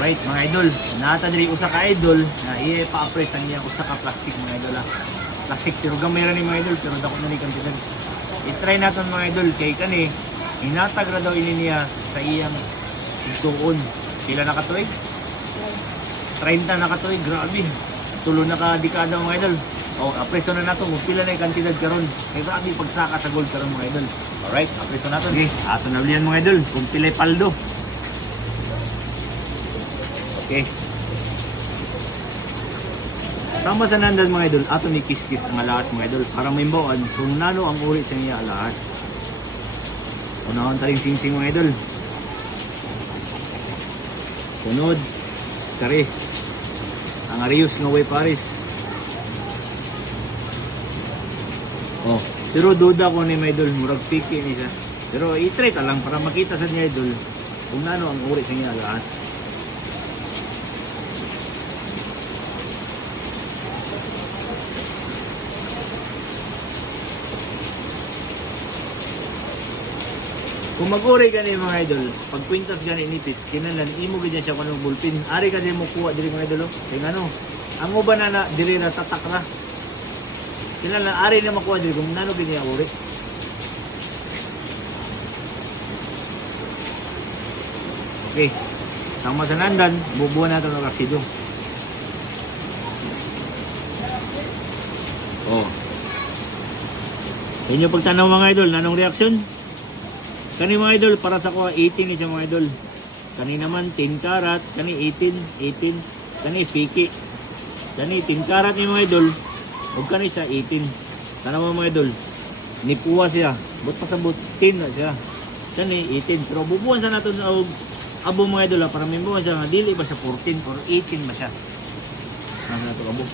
Alright mga idol, nata diri usa ka idol na ipa-press ang iyang usa ka plastic mga idol ha. Plastic pero gamay ra ni mga idol pero dako na ni kantidad. I-try naton mga idol kay kani hinatag ra daw ini niya sa iyang igsuon. Pila na katuig? 30 na katuig, grabe. Tulo na ka dekada mga idol. O apreso na nato kung pila na yung kantidad karon. Kay grabe pagsaka sa gold karon mga idol. Alright, apreso naton. Okay, ato na ulihan mga idol kung pilay paldo. Okay. Sama sa nandan mga idol, ato ni kiskis ang alas mga idol para maimbawan kung nano ang uri sa niya alas. Unahon taring singsing mga idol. Sunod, kare. Ang Arius nga way Paris. Oh, pero duda ko ni mga idol, murag piki ni siya. Pero i-try ta lang para makita sa niya idol kung nano ang uri sa niya alas. Kung mag-uri gani mga idol, pag kwintas gani nipis, kinahanglan imo gid siya kanang bulpin. Ari ka din mo kuha diri mga idol. Kay ngano? Ang uban na dili na tatak ra. Kinahanglan ari na makuha diri kung nano gid niya uri. Okay. Sama sa nandan, bubuo na ito ng raksido. Oh. Sa inyo pagtanaw mga idol, nanong reaksyon? Kani mga idol, para sa kuha 18 ni siya mga idol. Kani naman 10 karat, kani 18, kani piki. Kani 10 karat ni mga idol, ug kani siya 18. Tanaw mga idol, nipuwa siya, but pasabot 10 na siya. Kani 18, pero bubuan sa naton og abo mga idol para membuan siya nga dili ba siya 14 or 18 ba siya. Ano na to abo?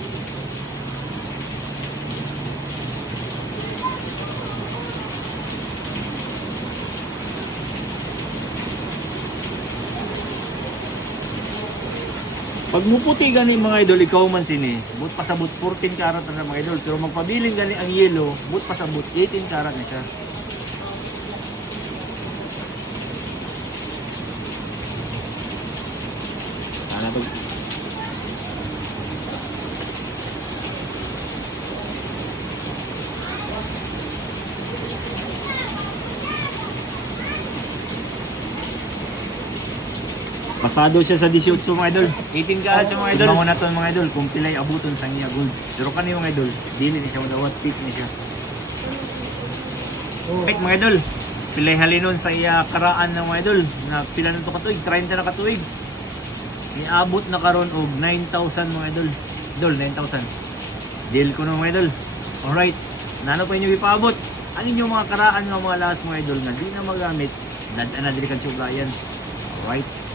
Pag muputi gani mga idol, ikaw man sini, but pasabot 14 karat na mga idol. Pero magpabiling gani ang yellow, but pasabot 18 karat na siya. Ano to? Pasado siya sa 18 mga idol. 18 karat yung mga idol. Bangon naton mga idol kung pilay abuton sa niya gold. Pero kani mga idol, dili ni siya madawat pick ni siya. Right mga idol, pilay halinon sa iya karaan ng mga idol na pila nito katuig, 30 na katuig. Iabot na karon og 9,000 mga idol. Idol 9,000. Deal ko no mga idol. Alright, nano pa inyo ipaabot? Ano yung mga karaan ng mga last mga idol na di na magamit? Nadaan na dili kan sugayan. Alright.